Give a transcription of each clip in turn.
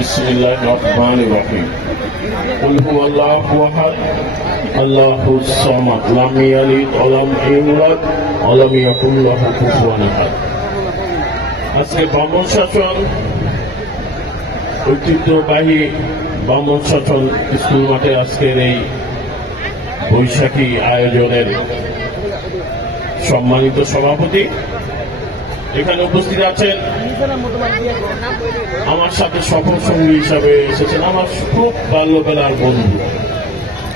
بسم الله الرحمن الرحيم قل هو الله احد الله الصمد لم يلد ولم يولد ولم يكن له كفوا احد আজকে ব্রাহ্মণ শাসন ঐতিহ্যবাহী ব্রাহ্মণ শাসন স্কুল মাঠে আজকের এই বৈশাখী আয়োজনের সম্মানিত সভাপতি এখানে উপস্থিত আছেন আমার সাথে সফর সঙ্গী হিসাবে এসেছেন আমার খুব বাল্যবেলার বন্ধু।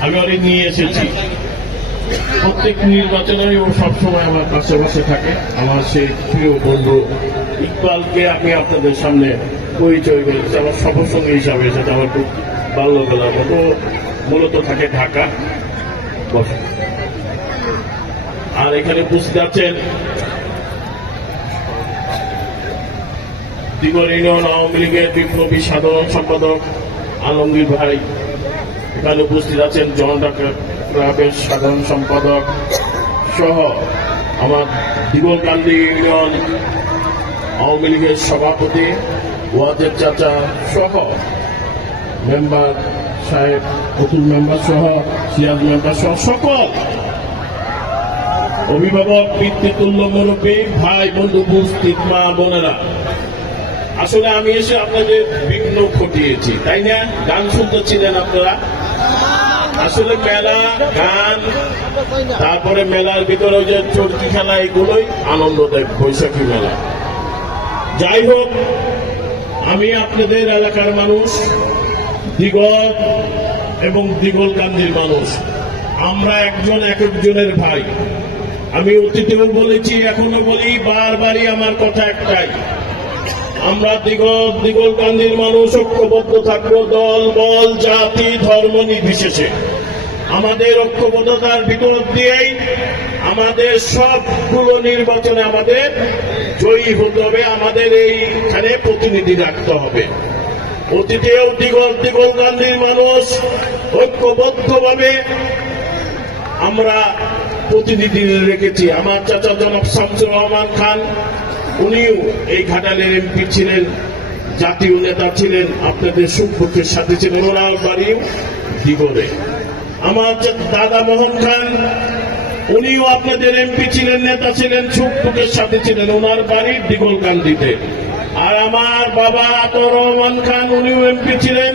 আমি অনেক নিয়ে এসেছি। প্রত্যেক নির্বাচনে ও সবসময় আমার পাশে বসে থাকে। আমার সেই প্রিয় বন্ধু ইকবালকে আমি আপনাদের সামনে পরিচয় করেছি আমার সফর সঙ্গী হিসাবে এসেছে। আমার খুব বাল্যবেলার মতো মূলত থাকে ঢাকা। আর এখানে বুঝতে আছেন দিগর ইউনিয়ন আওয়ামী লীগের বিপ্লবী সাধারণ সম্পাদক আলমগীর ভাই। এখানে উপস্থিত আছেন জন ডাক্তার ক্লাবের সাধারণ সম্পাদক সহ আমার দিগলকান্দি ইউনিয়ন আওয়ামী লীগের সভাপতি ওয়াজের চাচা সহ মেম্বার সাহেব, অতুল মেম্বার সহ সিয়াজ মেম্বার সহ সকল অভিভাবক পিতৃতুল্য মুরব্বী ভাই, বন্ধু, উপস্থিত মা, বোনেরা। আসলে আমি এসে আপনাদের বিঘ্ন ঘটিয়েছি তাই না? গান শুনতে ছিলেন আপনারা? আসলে মেলা, গান, তারপরে মেলার ভিতরে যে চরকি খেলা, এগুলোই আনন্দ দেয় বৈশাখী মেলা। যাই হোক, আমি আপনাদের এলাকার মানুষ, দিগল এবং দিগল গান্ধীর মানুষ। আমরা একজন এক একজনের ভাই। আমি অতীতেও বলেছি, এখনও বলি, বারবারই আমার কথা একটাই। আমরা দিগল দিগল গান্ধীর মানুষ, ঐক্যবদ্ধ থাকব দল, বল, জাতি, ধর্ম, নির্বিশেষে। আমাদের ঐক্যবদ্ধতার ভিতর দিয়েই আমাদের সবগুলো নির্বাচনে আমাদের জয়ী হতে হবে, আমাদের এইখানে প্রতিনিধি রাখতে হবে। অতীতেও দিগল দিগল গান্ধীর মানুষ ঐক্যবদ্ধভাবে আমরা প্রতিনিধি রেখেছি। আমার চাচা জনক শামসুর রহমান খান উনিও এই ঘাটালের এমপি ছিলেন, জাতীয় নেতা ছিলেন, আপনাদের সুখের সাথে ছিলেন। ওনার বাড়িও দিগরে আমার দাদা মোহন খান, উনিও আপনাদের এমপি ছিলেন, নেতা ছিলেন সুখের সাথে ছিলেন। ওনার বাড়ি দিগলকান্দিতে আর আমার বাবা আতর রহমান খান, উনিও এমপি ছিলেন।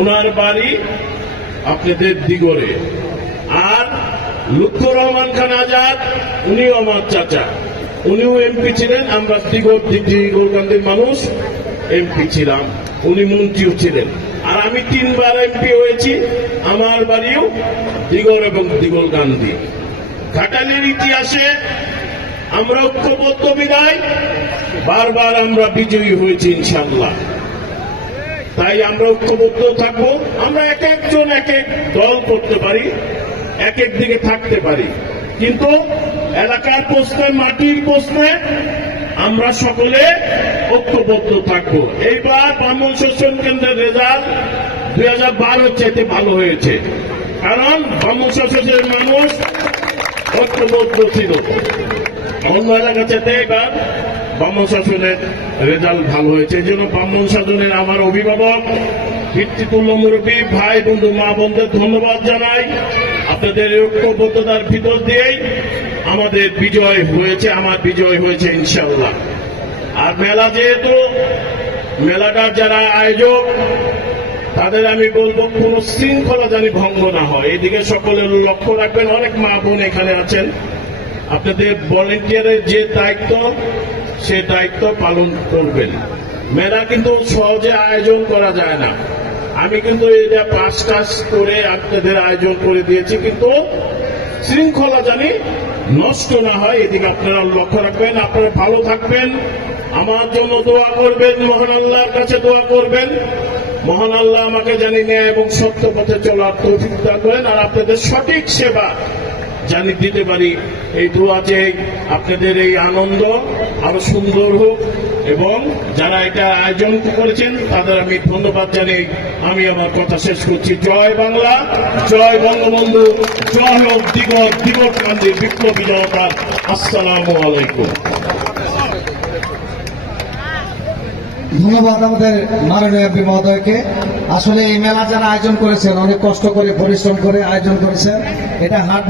ওনার বাড়ি আপনাদের দিগরে আর লুৎফর রহমান খান আজাদ, উনিও আমার চাচা। উনিও এমপি ছিলেন, আমরা দিগর মানুষ, এমপি ছিলাম। উনি মন্ত্রীও ছিলেন। আর আমি তিনবার এমপি হয়েছি, আমার বাড়িও দিগর এবং দিগল গান্ধী। ঘাটালের ইতিহাসে আমরা ঐক্যবদ্ধ বিদায়, বারবার আমরা বিজয়ী হয়েছি ইনশাল্লাহ তাই আমরা ঐক্যবদ্ধ থাকব। আমরা এক একজন এক এক দল করতে পারি, এক এক দিকে থাকতে পারি। কিন্তু এলাকার প্রশ্নে, মাটির প্রশ্নে আমরা সকলে ঐক্যবদ্ধ থাকব। এইবার ব্রাহ্মণ শোষণ কেন্দ্রের রেজাল্ট দুই হাজার বারো চাইতে ভালো হয়েছে। কারণ ব্রাহ্মণ শোষণের মানুষ ঐক্যবদ্ধ ছিল। অন্য এলাকা চাইতে এবার ব্রাহ্মণ শাসনের রেজাল্ট ভালো হয়েছে। এই জন্য ব্রাহ্মণ শাসনের আমার অভিভাবক ভিত্তিতুল্য মুরব্বী, ভাই বন্ধু, মা বোনদের ধন্যবাদ জানাই। আপনাদের ঐক্যবদ্ধতার ভিতর দিয়েই আমাদের বিজয় হয়েছে, আমার বিজয় হয়েছে ইনশাল্লাহ আর মেলা যেহেতু মেলাটার যারা আয়োজক, তাদের আমি বলব, কোন শৃঙ্খলা জানি ভঙ্গ না হয়। এদিকে সকলে লক্ষ্য রাখবেন, অনেক মা বোন এখানে আছেন। আপনাদের ভলেন্টিয়ারের যে দায়িত্ব, সে দায়িত্ব পালন করবেন। মেলা কিন্তু সহজে আয়োজন করা যায় না। আমি কিন্তু এটা পাস টাস করে আপনাদের আয়োজন করে দিয়েছি, কিন্তু শৃঙ্খলা জানি নষ্ট না হয়, এদিকে আপনারা লক্ষ্য রাখবেন, আপনারা ভালো থাকবেন। আমার জন্য দোয়া করবেন, মহান আল্লাহর কাছে দোয়া করবেন। মহান আল্লাহ আমাকে জানি নেয় এবং সত্য পথে চলার তৌফিক দান করেন, আর আপনাদের সঠিক সেবা জানি দিতে পারি। এই দোয়াতে আপনাদের এই আনন্দ আরও সুন্দর হোক, এবং যারা এটা আয়োজন করেছেন, তাদের আমি ধন্যবাদ জানাই আমি আমার কথা শেষ করছি। জয় বাংলা, জয় বঙ্গবন্ধু, জয় হোক দিগত দিগত গান্ধী বিপ্লবী জনতা। আসসালাম আলাইকুম। ধন্যবাদ আমাদের মাননীয় এমপি মহোদয়কে। আসলে এই মেলা যারা আয়োজন করেছেন, অনেক কষ্ট করে, পরিশ্রম করে আয়োজন করেছেন, এটা হাট